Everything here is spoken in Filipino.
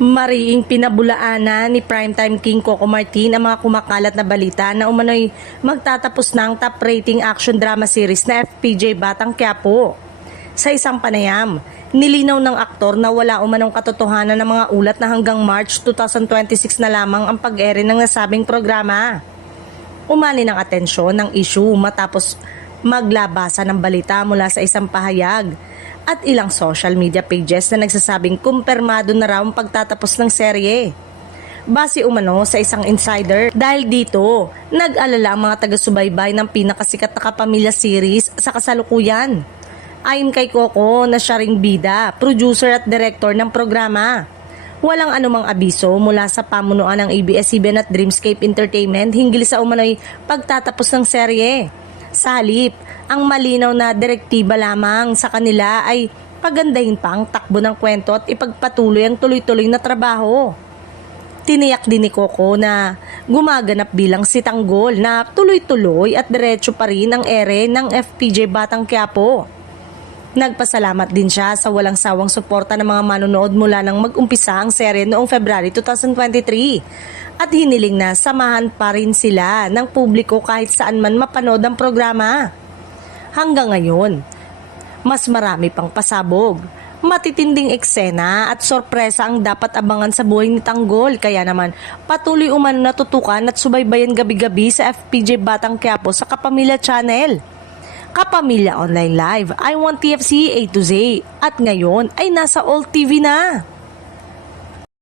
Mariing pinabulaanan ni Primetime King Coco Martin ang mga kumakalat na balita na umano'y magtatapos ng top rating action drama series na FPJ Batang Quiapo. Sa isang panayam, nilinaw ng aktor na wala umanong katotohanan ng mga ulat na hanggang March 2026 na lamang ang pag-ere ng nasabing programa. Umani ng atensyon ng issue matapos maglabasa ng balita mula sa isang pahayag at ilang social media pages na nagsasabing kumpirmado na raw ang pagtatapos ng serye. Base umano sa isang insider, dahil dito, nag-alala ang mga taga-subaybay ng pinakasikat na Kapamilya series sa kasalukuyan. Ayon kay Coco na siya ring bida, producer at director ng programa. Walang anumang abiso mula sa pamunuan ng ABS-CBN at Dreamscape Entertainment hinggil sa umano'y pagtatapos ng serye. Sa halip, ang malinaw na direktiba lamang sa kanila ay pagandahin pa ang takbo ng kwento at ipagpatuloy ang tuloy-tuloy na trabaho. Tiniyak din ni Coco na gumaganap bilang si Tanggol na tuloy-tuloy at diretso pa rin ang ere ng FPJ Batang Quiapo. Nagpasalamat din siya sa walang sawang suporta ng mga manonood mula nang mag-umpisa ang serye noong February 2023 at hiniling na samahan pa rin sila ng publiko kahit saan man mapanood ang programa. Hanggang ngayon, mas marami pang pasabog, matitinding eksena at sorpresa ang dapat abangan sa buhay ni Tanggol, kaya naman patuloy umano natutukan at subaybayan gabi-gabi sa FPJ Batang Quiapo sa Kapamilya Channel. Kapamilya Online Live, I Want TFC A to Z at ngayon ay nasa All TV na.